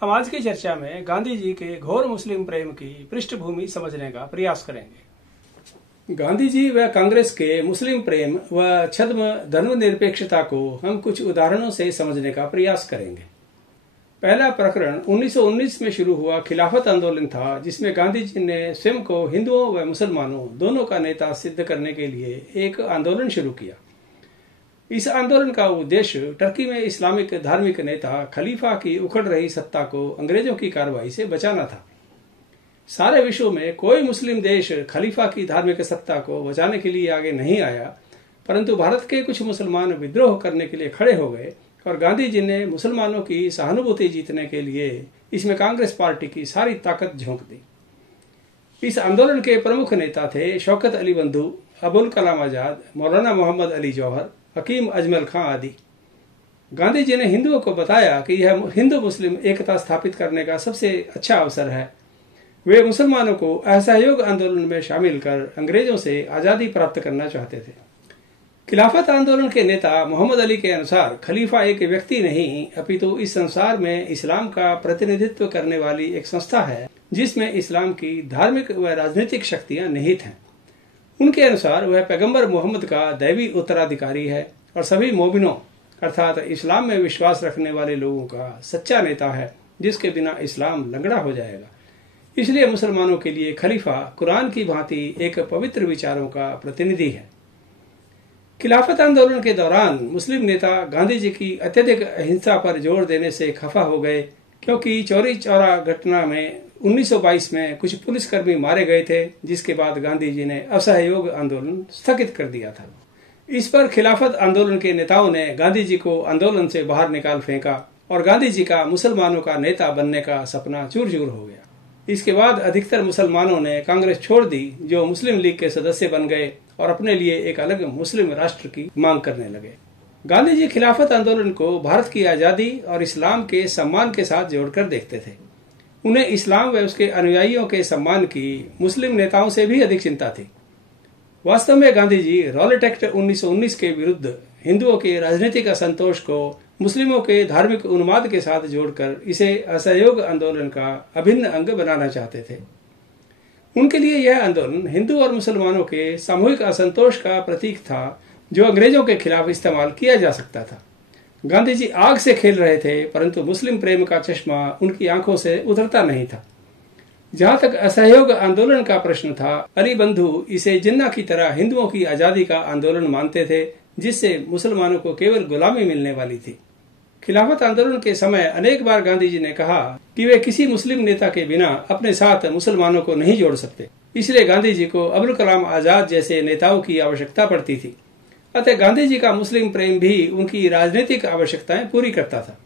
हम आज की चर्चा में गांधी जी के घोर मुस्लिम प्रेम की पृष्ठभूमि समझने का प्रयास करेंगे। गांधी जी व कांग्रेस के मुस्लिम प्रेम व छद्म धर्मनिरपेक्षता को हम कुछ उदाहरणों से समझने का प्रयास करेंगे। पहला प्रकरण 1919 में शुरू हुआ खिलाफत आंदोलन था, जिसमें गांधी जी ने स्वयं को हिंदुओं व मुसलमानों दोनों का नेता सिद्ध करने के लिए एक आंदोलन शुरू किया। इस आंदोलन का उद्देश्य टर्की में इस्लामिक धार्मिक नेता खलीफा की उखड़ रही सत्ता को अंग्रेजों की कार्रवाई से बचाना था। सारे विश्व में कोई मुस्लिम देश खलीफा की धार्मिक सत्ता को बचाने के लिए आगे नहीं आया, परंतु भारत के कुछ मुसलमान विद्रोह करने के लिए खड़े हो गए और गांधी जी ने मुसलमानों की सहानुभूति जीतने के लिए इसमें कांग्रेस पार्टी की सारी ताकत झोंक दी। इस आंदोलन के प्रमुख नेता थे शौकत अली बंधु, अबुल कलाम आजाद, मौलाना मोहम्मद अली जौहर, हकीम अजमल खां आदि। गांधी जी ने हिंदुओं को बताया कि यह हिंदू मुस्लिम एकता स्थापित करने का सबसे अच्छा अवसर है। वे मुसलमानों को असहयोग आंदोलन में शामिल कर अंग्रेजों से आजादी प्राप्त करना चाहते थे। खिलाफत आंदोलन के नेता मोहम्मद अली के अनुसार खलीफा एक व्यक्ति नहीं, अपितु इस संसार में इस्लाम का प्रतिनिधित्व करने वाली एक संस्था है, जिसमें इस्लाम की धार्मिक व राजनीतिक शक्तियां निहित हैं। उनके अनुसार वह पैगंबर मोहम्मद का दैवी उत्तराधिकारी है और सभी मोमिनों अर्थात इस्लाम में विश्वास रखने वाले लोगों का सच्चा नेता है, जिसके बिना इस्लाम लंगड़ा हो जाएगा। इसलिए मुसलमानों के लिए खलीफा कुरान की भांति एक पवित्र विचारों का प्रतिनिधि है। खिलाफत आंदोलन के दौरान मुस्लिम नेता गांधी जी की अत्यधिक अहिंसा पर जोर देने से खफा हो गए, क्योंकि चौरी चौरा घटना में 1922 में कुछ पुलिसकर्मी मारे गए थे, जिसके बाद गांधी जी ने असहयोग आंदोलन स्थगित कर दिया था। इस पर खिलाफत आंदोलन के नेताओं ने गांधी जी को आंदोलन से बाहर निकाल फेंका और गांधी जी का मुसलमानों का नेता बनने का सपना चूर चूर हो गया। इसके बाद अधिकतर मुसलमानों ने कांग्रेस छोड़ दी, जो मुस्लिम लीग के सदस्य बन गए और अपने लिए एक अलग मुस्लिम राष्ट्र की मांग करने लगे। गांधी जी खिलाफत आंदोलन को भारत की आजादी और इस्लाम के सम्मान के साथ जोड़कर देखते थे। उन्हें इस्लाम व उसके अनुयायियों के सम्मान की मुस्लिम नेताओं से भी अधिक चिंता थी। वास्तव में गांधी जी रॉलेट एक्ट 1919 के विरुद्ध हिंदुओं के राजनीतिक असंतोष को मुस्लिमों के धार्मिक उन्माद के साथ जोड़कर इसे असहयोग आंदोलन का अभिन्न अंग बनाना चाहते थे। उनके लिए यह आंदोलन हिंदू और मुसलमानों के सामूहिक असंतोष का प्रतीक था, जो अंग्रेजों के खिलाफ इस्तेमाल किया जा सकता था। गांधी जी आग से खेल रहे थे, परंतु मुस्लिम प्रेम का चश्मा उनकी आंखों से उतरता नहीं था। जहां तक असहयोग आंदोलन का प्रश्न था, अली बंधु इसे जिन्ना की तरह हिंदुओं की आजादी का आंदोलन मानते थे, जिससे मुसलमानों को केवल गुलामी मिलने वाली थी। खिलाफत आंदोलन के समय अनेक बार गांधी जी ने कहा कि वे किसी मुस्लिम नेता के बिना अपने साथ मुसलमानों को नहीं जोड़ सकते। इसलिए गांधी जी को अबुल कलाम आजाद जैसे नेताओं की आवश्यकता पड़ती थी। अतः गांधी जी का मुस्लिम प्रेम भी उनकी राजनीतिक आवश्यकताएं पूरी करता था।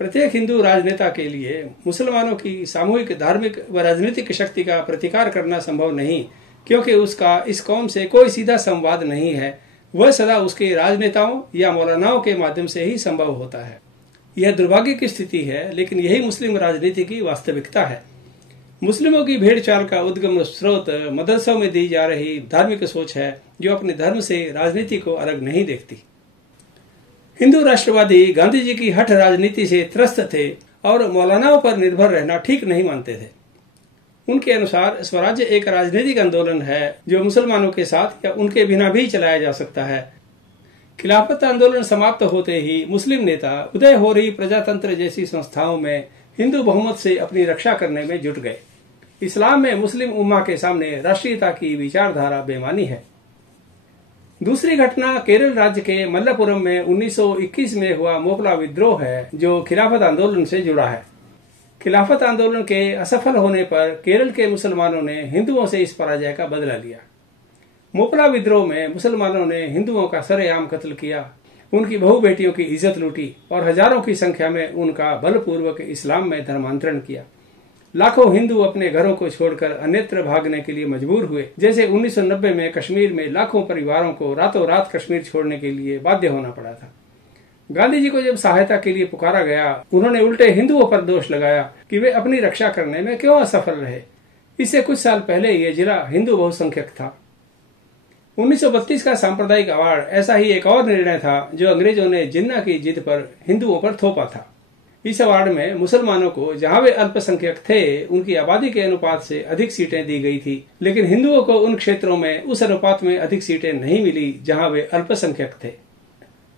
प्रत्येक हिंदू राजनेता के लिए मुसलमानों की सामूहिक धार्मिक व राजनीतिक शक्ति का प्रतिकार करना संभव नहीं, क्योंकि उसका इस कौम से कोई सीधा संवाद नहीं है। वह सदा उसके राजनेताओं या मौलानाओं के माध्यम से ही संभव होता है। यह दुर्भाग्य की स्थिति है, लेकिन यही मुस्लिम राजनीति की वास्तविकता है। मुस्लिमों की भेड़ चाल का उद्गम स्रोत मदरसों में दी जा रही धार्मिक सोच है, जो अपने धर्म से राजनीति को अलग नहीं देखती। हिंदू राष्ट्रवादी गांधी जी की हठ राजनीति से त्रस्त थे और मौलानाओं पर निर्भर रहना ठीक नहीं मानते थे। उनके अनुसार स्वराज्य एक राजनीतिक आंदोलन है, जो मुसलमानों के साथ या उनके बिना भी चलाया जा सकता है। खिलाफत आंदोलन समाप्त होते ही मुस्लिम नेता उदय हो रही प्रजातंत्र जैसी संस्थाओं में हिंदू बहुमत से अपनी रक्षा करने में जुट गए। इस्लाम में मुस्लिम उम्मा के सामने राष्ट्रीयता की विचारधारा बेमानी है। दूसरी घटना केरल राज्य के मल्लपुरम में 1921 में हुआ मोपला विद्रोह है, जो खिलाफत आंदोलन से जुड़ा है। खिलाफत आंदोलन के असफल होने पर केरल के मुसलमानों ने हिंदुओं से इस पराजय का बदला लिया। मोपला विद्रोह में मुसलमानों ने हिंदुओं का सरेआम कत्ल किया, उनकी बहु बेटियों की इज्जत लूटी और हजारों की संख्या में उनका बलपूर्वक इस्लाम में धर्मांतरण किया। लाखों हिंदू अपने घरों को छोड़कर अन्यत्र भागने के लिए मजबूर हुए, जैसे 1990 में कश्मीर में लाखों परिवारों को रातों रात कश्मीर छोड़ने के लिए बाध्य होना पड़ा था। गांधी जी को जब सहायता के लिए पुकारा गया, उन्होंने उल्टे हिंदुओं पर दोष लगाया कि वे अपनी रक्षा करने में क्यों असफल रहे। इससे कुछ साल पहले ये जिला हिंदू बहुसंख्यक था। 1932 का सांप्रदायिक अवार्ड ऐसा ही एक और निर्णय था, जो अंग्रेजों ने जिन्ना की जिद पर हिंदुओं पर थोपा था। इस अवार्ड में मुसलमानों को जहां वे अल्पसंख्यक थे उनकी आबादी के अनुपात से अधिक सीटें दी गई थी, लेकिन हिंदुओं को उन क्षेत्रों में उस अनुपात में अधिक सीटें नहीं मिली जहां वे अल्पसंख्यक थे।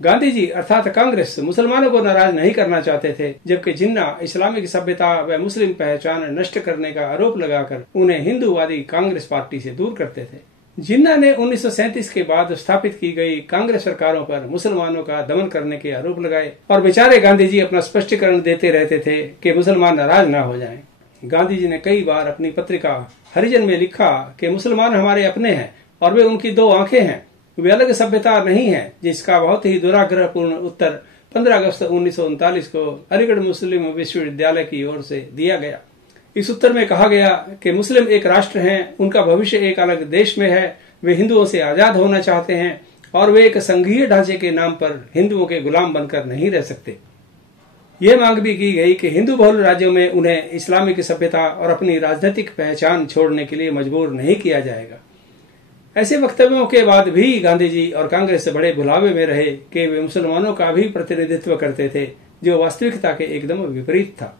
गांधी जी अर्थात कांग्रेस मुसलमानों को नाराज नहीं करना चाहते थे, जबकि जिन्ना इस्लामिक सभ्यता व मुस्लिम पहचान नष्ट करने का आरोप लगाकर उन्हें हिंदूवादी कांग्रेस पार्टी से दूर करते थे। जिन्ना ने 1937 के बाद स्थापित की गई कांग्रेस सरकारों पर मुसलमानों का दमन करने के आरोप लगाए और बेचारे गांधी जी अपना स्पष्टीकरण देते रहते थे कि मुसलमान नाराज न हो जाएं। गांधी जी ने कई बार अपनी पत्रिका हरिजन में लिखा कि मुसलमान हमारे अपने हैं और वे उनकी दो आंखें हैं, वे अलग सभ्यता नहीं है, जिसका बहुत ही दुराग्रहपूर्ण उत्तर 15 अगस्त 1939 को अलीगढ़ मुस्लिम विश्वविद्यालय की ओर से दिया गया। इस उत्तर में कहा गया कि मुस्लिम एक राष्ट्र हैं, उनका भविष्य एक अलग देश में है, वे हिंदुओं से आजाद होना चाहते हैं और वे एक संघीय ढांचे के नाम पर हिंदुओं के गुलाम बनकर नहीं रह सकते। यह मांग भी की गई कि हिंदू बहुल राज्यों में उन्हें इस्लामिक सभ्यता और अपनी राजनीतिक पहचान छोड़ने के लिए मजबूर नहीं किया जाएगा। ऐसे वक्तव्यों के बाद भी गांधी जी और कांग्रेस बड़े भुलावे में रहे कि वे मुसलमानों का भी प्रतिनिधित्व करते थे, जो वास्तविकता के एकदम विपरीत था।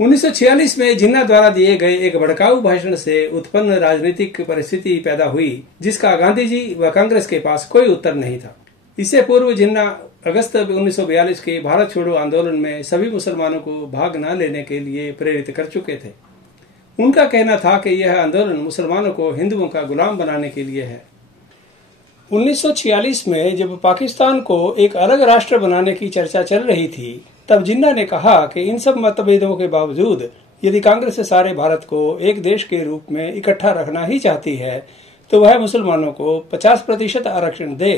1946 में जिन्ना द्वारा दिए गए एक भड़काऊ भाषण से उत्पन्न राजनीतिक परिस्थिति पैदा हुई, जिसका गांधी जी व कांग्रेस के पास कोई उत्तर नहीं था। इससे पूर्व जिन्ना अगस्त 1942 के भारत छोड़ो आंदोलन में सभी मुसलमानों को भाग न लेने के लिए प्रेरित कर चुके थे। उनका कहना था कि यह आंदोलन मुसलमानों को हिंदुओं का गुलाम बनाने के लिए है। 1946 में जब पाकिस्तान को एक अलग राष्ट्र बनाने की चर्चा चल रही थी, तब जिन्ना ने कहा कि इन सब मतभेदों के बावजूद यदि कांग्रेस सारे भारत को एक देश के रूप में इकट्ठा रखना ही चाहती है, तो वह मुसलमानों को 50% आरक्षण दे,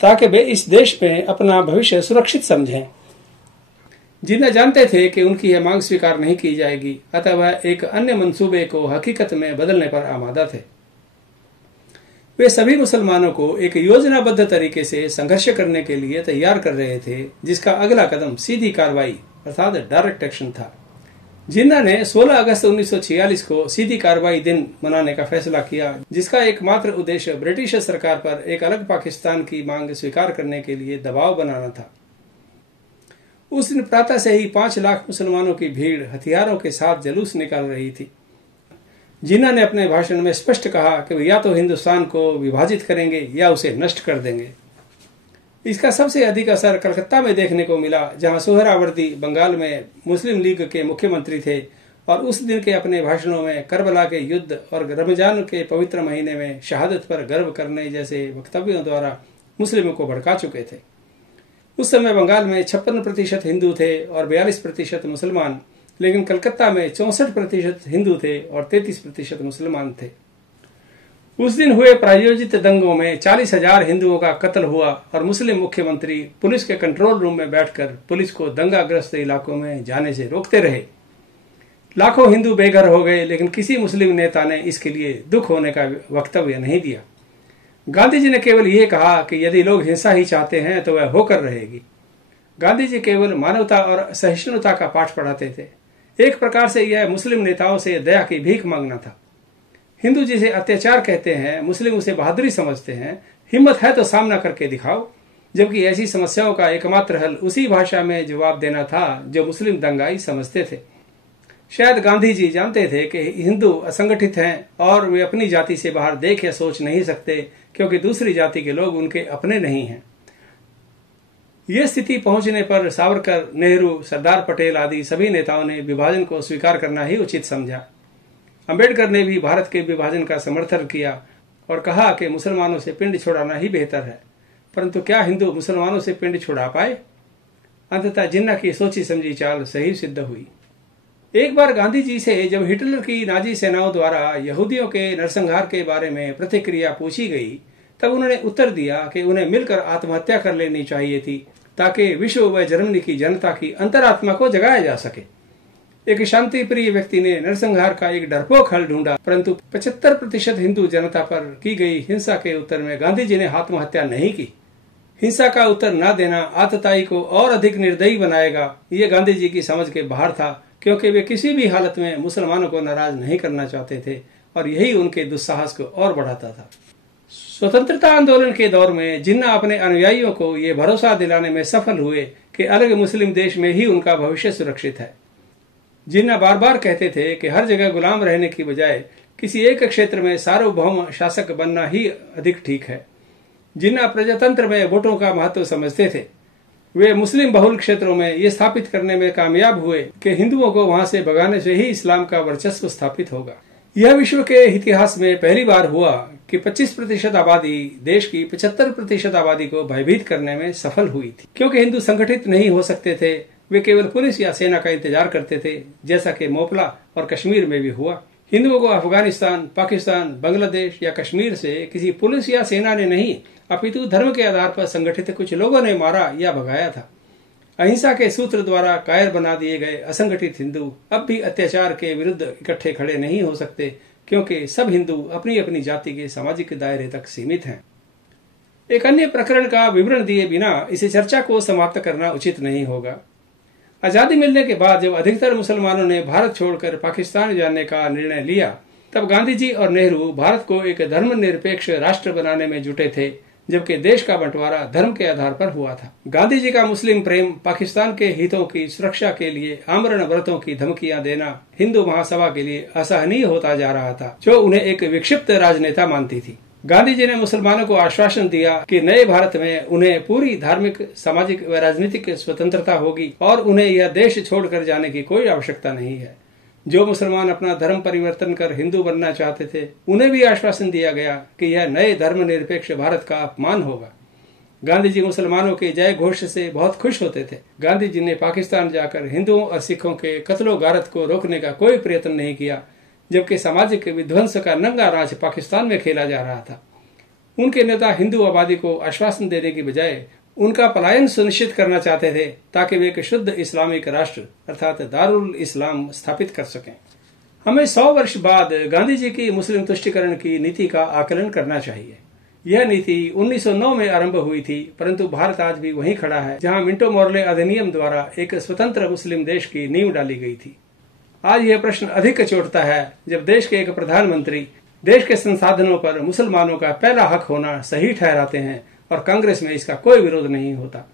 ताकि वे इस देश में अपना भविष्य सुरक्षित समझें। जिन्ना जानते थे कि उनकी यह मांग स्वीकार नहीं की जाएगी, अतः वह एक अन्य मंसूबे को हकीकत में बदलने पर आमादा थे। वे सभी मुसलमानों को एक योजनाबद्ध तरीके से संघर्ष करने के लिए तैयार कर रहे थे, जिसका अगला कदम सीधी कार्रवाई अर्थात डायरेक्ट एक्शन था। जिन्ना ने 16 अगस्त 1946 को सीधी कार्रवाई दिन मनाने का फैसला किया, जिसका एकमात्र उद्देश्य ब्रिटिश सरकार पर एक अलग पाकिस्तान की मांग स्वीकार करने के लिए दबाव बनाना था। उस दिन प्रातः से ही 5 लाख मुसलमानों की भीड़ हथियारों के साथ जुलूस निकाल रही थी। जिन्ना ने अपने भाषण में स्पष्ट कहा कि वे या तो हिंदुस्तान को विभाजित करेंगे या उसे नष्ट कर देंगे। इसका सबसे अधिक असर कलकत्ता में देखने को मिला, जहां सोहरावर्दी बंगाल में मुस्लिम लीग के मुख्यमंत्री थे और उस दिन के अपने भाषणों में करबला के युद्ध और रमजान के पवित्र महीने में शहादत पर गर्व करने जैसे वक्तव्यों द्वारा मुस्लिमों को भड़का चुके थे। उस समय बंगाल में 56% हिंदू थे और 42% मुसलमान, लेकिन कलकत्ता में 64% हिंदू थे और 33% मुसलमान थे। उस दिन हुए प्रायोजित दंगों में 40,000 हिंदुओं का कत्ल हुआ और मुस्लिम मुख्यमंत्री पुलिस के कंट्रोल रूम में बैठकर पुलिस को दंगाग्रस्त इलाकों में जाने से रोकते रहे। लाखों हिंदू बेघर हो गए, लेकिन किसी मुस्लिम नेता ने इसके लिए दुख होने का वक्तव्य नहीं दिया। गांधी जी ने केवल ये कहा कि यदि लोग हिंसा ही चाहते हैं तो वह होकर रहेगी। गांधी जी केवल मानवता और सहिष्णुता का पाठ पढ़ाते थे। एक प्रकार से यह मुस्लिम नेताओं से दया की भीख मांगना था। हिंदू जिसे अत्याचार कहते हैं, मुस्लिम उसे बहादुरी समझते हैं। हिम्मत है तो सामना करके दिखाओ। जबकि ऐसी समस्याओं का एकमात्र हल उसी भाषा में जवाब देना था जो मुस्लिम दंगाई समझते थे। शायद गांधी जी जानते थे कि हिंदू असंगठित हैं और वे अपनी जाति से बाहर देख या सोच नहीं सकते, क्योंकि दूसरी जाति के लोग उनके अपने नहीं हैं। यह स्थिति पहुंचने पर सावरकर, नेहरू, सरदार पटेल आदि सभी नेताओं ने विभाजन को स्वीकार करना ही उचित समझा। अंबेडकर ने भी भारत के विभाजन का समर्थन किया और कहा कि मुसलमानों से पिंड छुड़ाना ही बेहतर है। परंतु क्या हिंदू मुसलमानों से पिंड छुड़ा पाए? अंततः जिन्ना की सोची समझी चाल सही सिद्ध हुई। एक बार गांधी जी से जब हिटलर की नाजी सेनाओं द्वारा यहूदियों के नरसंहार के बारे में प्रतिक्रिया पूछी गई, तब उन्होंने उत्तर दिया कि उन्हें मिलकर आत्महत्या कर लेनी चाहिए थी, ताकि विश्व व जर्मनी की जनता की अंतरात्मा को जगाया जा सके। एक शांति प्रिय व्यक्ति ने नरसंहार का एक डरपोक हल ढूंढा, परंतु 75% हिंदू जनता पर की गई हिंसा के उत्तर में गांधी जी ने आत्महत्या नहीं की। हिंसा का उत्तर न देना आतताई को और अधिक निर्दयी बनाएगा, ये गांधी जी की समझ के बाहर था, क्योंकि वे किसी भी हालत में मुसलमानों को नाराज नहीं करना चाहते थे और यही उनके दुस्साहस को और बढ़ाता था। स्वतंत्रता आंदोलन के दौर में जिन्ना अपने अनुयायियों को ये भरोसा दिलाने में सफल हुए कि कि अलग मुस्लिम देश में ही उनका भविष्य सुरक्षित है। जिन्ना बार बार कहते थे कि हर जगह गुलाम रहने की बजाय किसी एक क्षेत्र में सार्वभौम शासक बनना ही अधिक ठीक है। जिन्ना प्रजातंत्र में वोटों का महत्व समझते थे, वे मुस्लिम बहुल क्षेत्रों में ये स्थापित करने में कामयाब हुए कि हिंदुओं को वहां से भगाने से ही इस्लाम का वर्चस्व स्थापित होगा। यह विश्व के इतिहास में पहली बार हुआ कि 25% आबादी देश की 75% आबादी को भयभीत करने में सफल हुई थी। क्योंकि हिंदू संगठित नहीं हो सकते थे, वे केवल पुलिस या सेना का इंतजार करते थे, जैसा कि मोपला और कश्मीर में भी हुआ। हिंदुओं को अफगानिस्तान, पाकिस्तान, बांग्लादेश या कश्मीर से किसी पुलिस या सेना ने नहीं, अपितु धर्म के आधार पर संगठित कुछ लोगों ने मारा या भगाया था। अहिंसा के सूत्र द्वारा कायर बना दिए गए असंगठित हिंदू अब भी अत्याचार के विरुद्ध इकट्ठे खड़े नहीं हो सकते, क्योंकि सब हिंदू अपनी अपनी जाति के सामाजिक दायरे तक सीमित हैं। एक अन्य प्रकरण का विवरण दिए बिना इस चर्चा को समाप्त करना उचित नहीं होगा। आजादी मिलने के बाद जब अधिकतर मुसलमानों ने भारत छोड़कर पाकिस्तान जाने का निर्णय लिया, तब गांधी जी और नेहरू भारत को एक धर्मनिरपेक्ष राष्ट्र बनाने में जुटे थे, जबकि देश का बंटवारा धर्म के आधार पर हुआ था। गांधी जी का मुस्लिम प्रेम पाकिस्तान के हितों की सुरक्षा के लिए आमरण व्रतों की धमकियां देना हिंदू महासभा के लिए असहनीय होता जा रहा था, जो उन्हें एक विक्षिप्त राजनेता मानती थी। गांधी जी ने मुसलमानों को आश्वासन दिया कि नए भारत में उन्हें पूरी धार्मिक, सामाजिक व राजनीतिक स्वतंत्रता होगी और उन्हें यह देश छोड़कर जाने की कोई आवश्यकता नहीं है। जो मुसलमान अपना धर्म परिवर्तन कर हिंदू बनना चाहते थे, उन्हें भी आश्वासन दिया गया कि यह नए धर्मनिरपेक्ष भारत का अपमान होगा। गांधी जी मुसलमानों के जय घोष से बहुत खुश होते थे। गांधी जी ने पाकिस्तान जाकर हिंदुओं और सिखों के कत्लो गारत को रोकने का कोई प्रयत्न नहीं किया, जबकि सामाजिक विध्वंस का नंगा राज पाकिस्तान में खेला जा रहा था। उनके नेता हिंदू आबादी को आश्वासन देने की बजाय उनका पलायन सुनिश्चित करना चाहते थे, ताकि वे एक शुद्ध इस्लामिक राष्ट्र अर्थात दारुल इस्लाम स्थापित कर सकें। हमें 100 वर्ष बाद गांधी जी की मुस्लिम तुष्टिकरण की नीति का आकलन करना चाहिए। यह नीति 1909 में आरंभ हुई थी, परंतु भारत आज भी वहीं खड़ा है जहां मिंटो मोर्ले अधिनियम द्वारा एक स्वतंत्र मुस्लिम देश की नींव डाली गई थी। आज यह प्रश्न अधिक चोटता है जब देश के एक प्रधानमंत्री देश के संसाधनों पर मुसलमानों का पहला हक होना सही ठहराते हैं और कांग्रेस में इसका कोई विरोध नहीं होता।